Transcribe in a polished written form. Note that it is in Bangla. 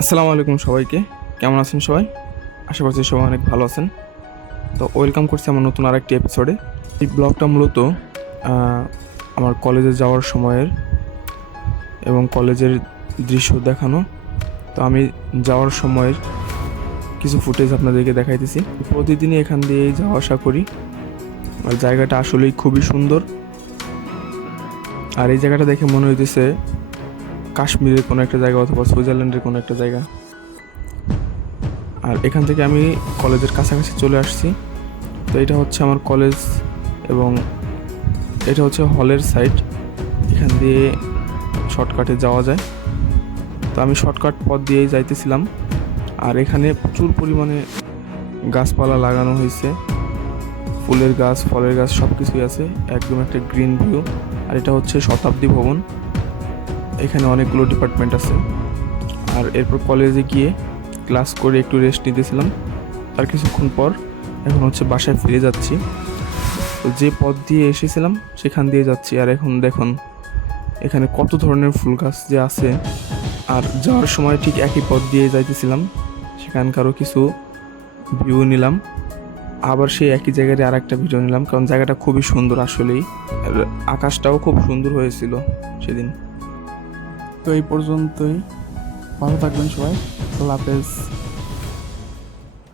আসসালামু আলাইকুম সবাইকে। কেমন আছেন সবাই? আশা করছি সবাই অনেক ভালো আছেন। তো ওয়েলকাম করছি আমার নতুন আরেকটি এপিসোডে। এই ব্লগটা মূলত আমার কলেজে যাওয়ার সময়ের এবং কলেজের দৃশ্য দেখানো। তো আমি যাওয়ার সময়ের কিছু ফুটেজ আপনাদেরকে দেখাইতেছি। প্রতিদিনই এখান দিয়েই যাওয়া আসা করি। আর জায়গাটা আসলেই খুবই সুন্দর। আর এই জায়গাটা দেখে মনে হইতেছে কাশ্মীরের কোনো একটা জায়গা অথবা সুইজারল্যান্ডের কোনো একটা জায়গা। আর এখান থেকে আমি কলেজের কাছাকাছি চলে আসছি। তো এটা হচ্ছে আমার কলেজ এবং এটা হচ্ছে হলের সাইড। এখান দিয়ে শর্টকাটে যাওয়া যায়। তো আমি শর্টকাট পথ দিয়েই যাইতেছিলাম। আর এখানে প্রচুর পরিমাণে গাছপালা লাগানো হয়েছে, ফুলের গাছ, ফলের গাছ, সব কিছুই আছে। একদম একটা গ্রিন ভিউ। আর এটা হচ্ছে শতাব্দী ভবন। এখানে অনেকগুলো ডিপার্টমেন্ট আছে। আর এরপর কলেজে গিয়ে ক্লাস করে একটু রেস্ট নিতেছিলাম। তার কিছুক্ষণ পর এখন হচ্ছে বাসায় ফিরে যাচ্ছি। তো যে পথ দিয়ে এসেছিলাম সেখান দিয়ে যাচ্ছি। আর এখন দেখুন এখানে কত ধরনের ফুল গাছ যে আছে। আর যাওয়ার সময় ঠিক একই পথ দিয়ে যাইতেছিলাম, সেখানকারও কিছু ভিউ নিলাম। আবার সেই একই জায়গায় আর একটা ভিডিও নিলাম, কারণ জায়গাটা খুবই সুন্দর আসলেই। আর আকাশটাও খুব সুন্দর হয়েছিল সেদিন। তো এই পর্যন্তই, ভালো থাকবেন সবাই, আল্লাহ হাফেজ।